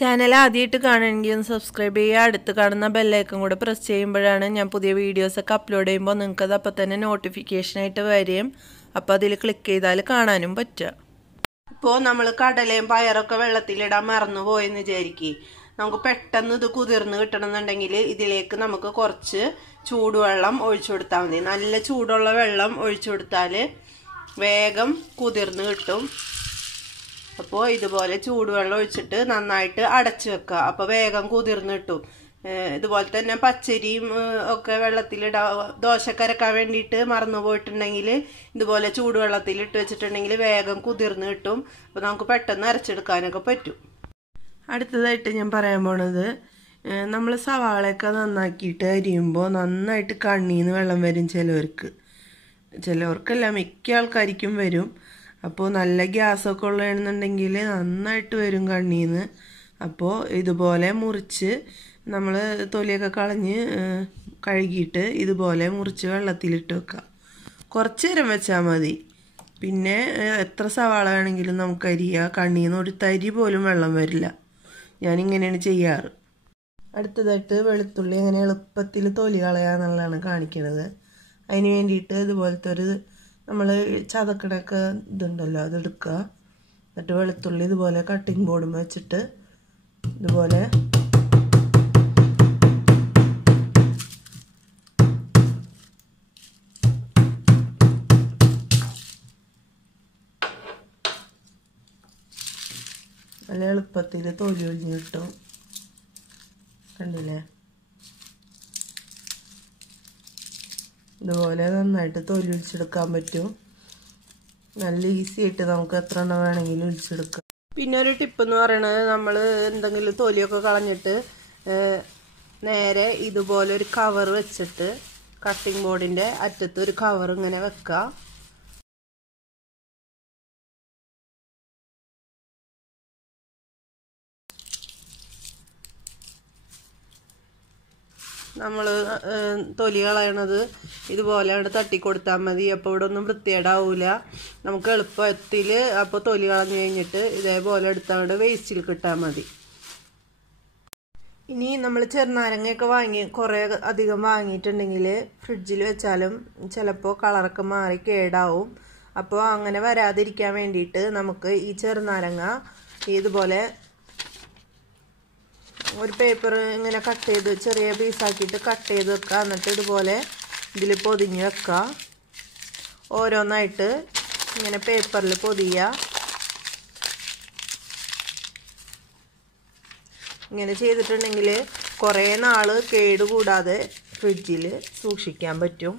Channel ആദ്യമായിട്ട് കാണണമെങ്കിൽ ഒന്ന് സബ്സ്ക്രൈബ് ചെയ്യുക. അടുത്ത് കാണുന്ന ബെല്ലൈക്കൺ കൂടെ പ്രസ് ചെയ്യുമ്പോഴാണ് ഞാൻ പുതിയ വീഡിയോസൊക്കെ അപ്ലോഡ് ചെയ്യുമ്പോൾ നിങ്ങൾക്കത് അപ്പോൾ തന്നെ നോട്ടിഫിക്കേഷനായിട്ട് വരും. അപ്പോൾ അതിൽ ക്ലിക്ക് ചെയ്താൽ കാണാനും പറ്റുക. ഇപ്പോൾ നമ്മൾ കടലയും പയറൊക്കെ വെള്ളത്തിലിടാൻ മറന്നു പോയെന്ന് വിചാരിക്കുക. നമുക്ക് പെട്ടെന്ന് ഇത് കുതിർന്ന് കിട്ടണമെന്നുണ്ടെങ്കിൽ ഇതിലേക്ക് നമുക്ക് കുറച്ച് ചൂടുവെള്ളം ഒഴിച്ചു കൊടുത്താൽ മതി. നല്ല ചൂടുള്ള വെള്ളം ഒഴിച്ചു കൊടുത്താൽ വേഗം കുതിർന്ന് കിട്ടും. അപ്പോൾ ഇതുപോലെ ചൂടുവെള്ളം ഒഴിച്ചിട്ട് നന്നായിട്ട് അടച്ചു വെക്കുക. അപ്പോൾ വേഗം കുതിർന്ന് കിട്ടും. ഇതുപോലെ തന്നെ പച്ചരിയും ഒക്കെ വെള്ളത്തിലിടാ ദോശക്കരക്കാൻ വേണ്ടിയിട്ട് മറന്നു പോയിട്ടുണ്ടെങ്കിൽ ഇതുപോലെ ചൂടുവെള്ളത്തിൽ ഇട്ട് വെച്ചിട്ടുണ്ടെങ്കിൽ വേഗം കുതിർന്ന് കിട്ടും. അപ്പോൾ നമുക്ക് പെട്ടെന്ന് അരച്ചെടുക്കാനൊക്കെ പറ്റും. അടുത്തതായിട്ട് ഞാൻ പറയാൻ പോണത്, നമ്മൾ സവാളയൊക്കെ നന്നാക്കിയിട്ട് അരിയുമ്പോൾ നന്നായിട്ട് കണ്ണീന്ന് വെള്ളം വരും. ചിലവർക്കല്ല മിക്ക ആൾക്കാർക്കും വരും. അപ്പോൾ നല്ല ഗ്യാസൊക്കെ ഉള്ളതാണെന്നുണ്ടെങ്കിൽ നന്നായിട്ട് വരും കണ്ണീന്ന്. അപ്പോൾ ഇതുപോലെ മുറിച്ച് നമ്മൾ തൊലിയൊക്കെ കളഞ്ഞ് കഴുകിയിട്ട് ഇതുപോലെ മുറിച്ച് വെള്ളത്തിലിട്ട് വെക്കുക. കുറച്ച് നേരം വെച്ചാൽ മതി. പിന്നെ എത്ര സവാള വേണമെങ്കിലും നമുക്ക് അരിയുക. കണ്ണീന്ന് ഒരു തരി പോലും വെള്ളം വരില്ല. ഞാനിങ്ങനെയാണ് ചെയ്യാറ്. അടുത്തതായിട്ട് വെളുത്തുള്ളി എങ്ങനെ എളുപ്പത്തിൽ തൊലി കളയാന്നുള്ളതാണ് കാണിക്കുന്നത്. അതിന് വേണ്ടിയിട്ട് ഇതുപോലത്തെ ഒരു നമ്മൾ ചതക്കണൊക്കെ ഇതുണ്ടല്ലോ, അതെടുക്കുക. എന്നിട്ട് വെളുത്തുള്ളി ഇതുപോലെ കട്ടിങ് ബോർഡും വെച്ചിട്ട് ഇതുപോലെ നല്ല എളുപ്പത്തിൽ തൊലി ഒഴിഞ്ഞ് കിട്ടും. കണ്ടില്ലേ? ഇതുപോലെ നന്നായിട്ട് തൊലി ഒഴിച്ചെടുക്കാൻ പറ്റും. നല്ല ഈസി ആയിട്ട് നമുക്ക് എത്ര എണ്ണം വേണമെങ്കിലും ഒഴിച്ചെടുക്കാം. പിന്നെ ഒരു ടിപ്പ് എന്ന് പറയുന്നത്, നമ്മൾ എന്തെങ്കിലും തൊലിയൊക്കെ കളഞ്ഞിട്ട് നേരെ ഇതുപോലെ ഒരു കവർ വെച്ചിട്ട് കട്ടിംഗ് ബോർഡിൻ്റെ അറ്റത്ത് ഒരു കവർ ഇങ്ങനെ വെക്കുക. നമ്മൾ തൊലി കളയണത് ഇതുപോലെ അവിടെ തട്ടിക്കൊടുത്താൽ മതി. അപ്പോൾ ഇവിടെ ഒന്നും വൃത്തികേടാവില്ല. നമുക്ക് എളുപ്പത്തിൽ അപ്പോൾ തൊലി കളഞ്ഞു കഴിഞ്ഞിട്ട് ഇതേപോലെ എടുത്താണ്ട് വേസ്റ്റിൽ കിട്ടാൽ മതി. ഇനി നമ്മൾ ചെറുനാരങ്ങയൊക്കെ കുറേ അധികം വാങ്ങിയിട്ടുണ്ടെങ്കിൽ ഫ്രിഡ്ജിൽ വെച്ചാലും ചിലപ്പോൾ കളറൊക്കെ മാറി കേടാവും. അപ്പോൾ അങ്ങനെ വരാതിരിക്കാൻ വേണ്ടിയിട്ട് നമുക്ക് ഈ ചെറുനാരങ്ങ ഇതുപോലെ ഒരു പേപ്പർ ഇങ്ങനെ കട്ട് ചെയ്ത് ചെറിയ പീസാക്കിയിട്ട് കട്ട് ചെയ്ത് വെക്കുക. എന്നിട്ട് ഇതുപോലെ ഇതിൽ പൊതിഞ്ഞ് വെക്കുക. ഓരോന്നായിട്ട് ഇങ്ങനെ പേപ്പറിൽ പൊതിയുക. ഇങ്ങനെ ചെയ്തിട്ടുണ്ടെങ്കിൽ കുറേ നാൾ കേടുകൂടാതെ ഫ്രിഡ്ജിൽ സൂക്ഷിക്കാൻ പറ്റും.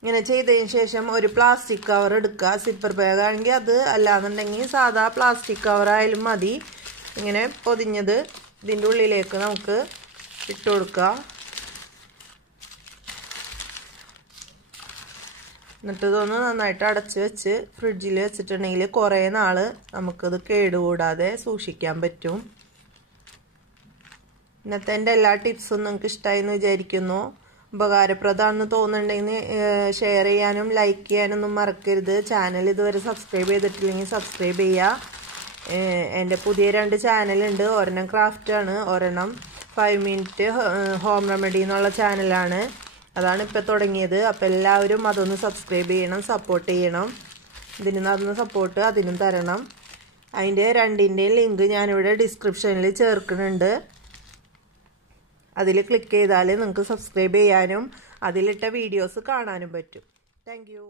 ഇങ്ങനെ ചെയ്തതിന് ശേഷം ഒരു പ്ലാസ്റ്റിക് കവർ എടുക്കുക. സിപ്പർ ബാഗ് ആണെങ്കിൽ അത്, അല്ലാന്നുണ്ടെങ്കിൽ സാധാ പ്ലാസ്റ്റിക് കവറായാലും മതി. ഇങ്ങനെ പൊതിഞ്ഞത് ഇതിൻ്റെ ഉള്ളിലേക്ക് നമുക്ക് ഇട്ട് കൊടുക്കുക. എന്നിട്ട് ഇതൊന്ന് നന്നായിട്ട് അടച്ച് വെച്ച് ഫ്രിഡ്ജിൽ വെച്ചിട്ടുണ്ടെങ്കിൽ കുറേ നാൾ നമുക്കിത് കേടുകൂടാതെ സൂക്ഷിക്കാൻ പറ്റും. ഇന്നത്തെ എൻ്റെ എല്ലാ ടിപ്സും നിങ്ങൾക്ക് ഇഷ്ടമായി എന്ന് വിചാരിക്കുന്നു. ഉപകാരപ്രദമാണെന്ന് തോന്നുന്നുണ്ടെങ്കിൽ ഷെയർ ചെയ്യാനും ലൈക്ക് ചെയ്യാനൊന്നും മറക്കരുത്. ചാനൽ ഇതുവരെ സബ്സ്ക്രൈബ് ചെയ്തിട്ടില്ലെങ്കിൽ സബ്സ്ക്രൈബ് ചെയ്യുക. എൻ്റെ പുതിയ 2 ചാനലുണ്ട്. ഒരെണ്ണം ക്രാഫ്റ്റാണ്, ഒരെണ്ണം 5 മിനിറ്റ് ഹോം റെമഡി എന്നുള്ള ചാനലാണ്. അതാണ് ഇപ്പോൾ തുടങ്ങിയത്. അപ്പോൾ എല്ലാവരും അതൊന്ന് സബ്സ്ക്രൈബ് ചെയ്യണം, സപ്പോർട്ട് ചെയ്യണം. ഇതിന് നടന്ന സപ്പോർട്ട് അതിനും തരണം. അതിൻ്റെ 2ൻ്റെയും ലിങ്ക് ഞാനിവിടെ ഡിസ്ക്രിപ്ഷനിൽ ചേർക്കുന്നുണ്ട്. അതിൽ ക്ലിക്ക് ചെയ്താൽ നിങ്ങൾക്ക് സബ്സ്ക്രൈബ് ചെയ്യാനും അതിലിട്ട വീഡിയോസ് കാണാനും പറ്റും. Thank you.